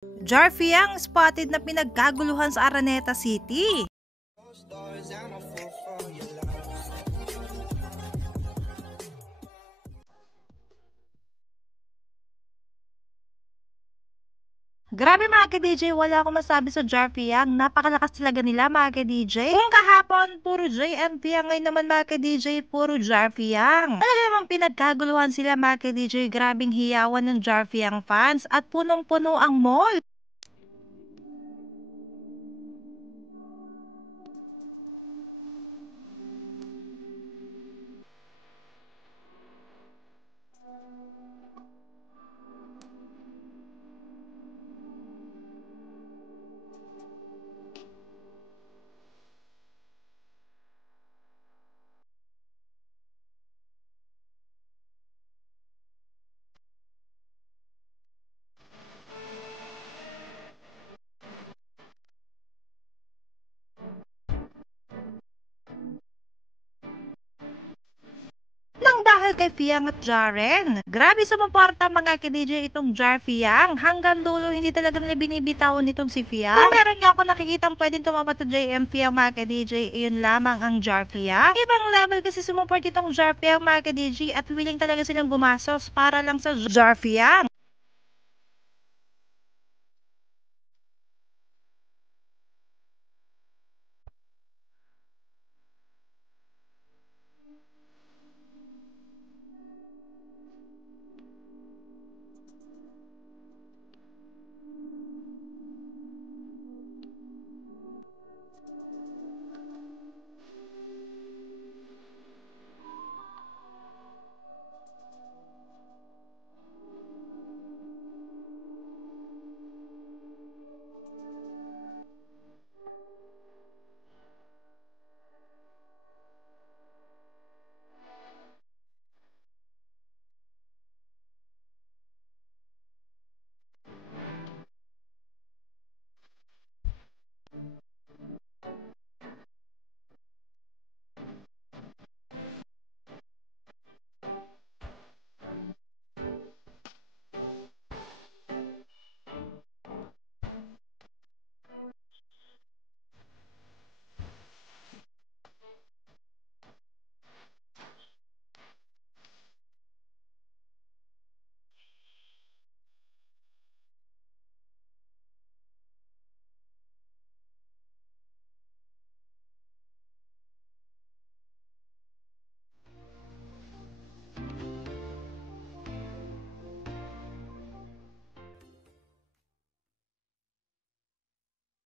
Jarfiang spotted na pinagkaguluhan sa Araneta City. Grabe mga ka-DJ, wala akong masabi sa Jarfiang. Napakalakas talaga nila mga ka-DJ. Kung kahapon, puro JMP ang ngayon naman mga ka-DJ, puro Jarfiang. Talaga namang pinagkaguluhan sila mga ka-DJ. Grabing hiyawan ng Jarfiang fans at punong-puno ang mall. Nang dahil kay Fiang at Jaren. Grabe sumuporta mga ka-DJ itong Jar Fiang. Hanggang dulo hindi talaga nila binibitawan nitong si Fiang. Kung meron nga ako nakikitang pwedeng tumapat sa JM Fiang mga ka-DJ, iyon lamang ang Jar Fiang. Ibang level kasi sumuport itong Jar Fiang mga ka-DJ at willing talaga silang gumasos para lang sa Jar Fiang.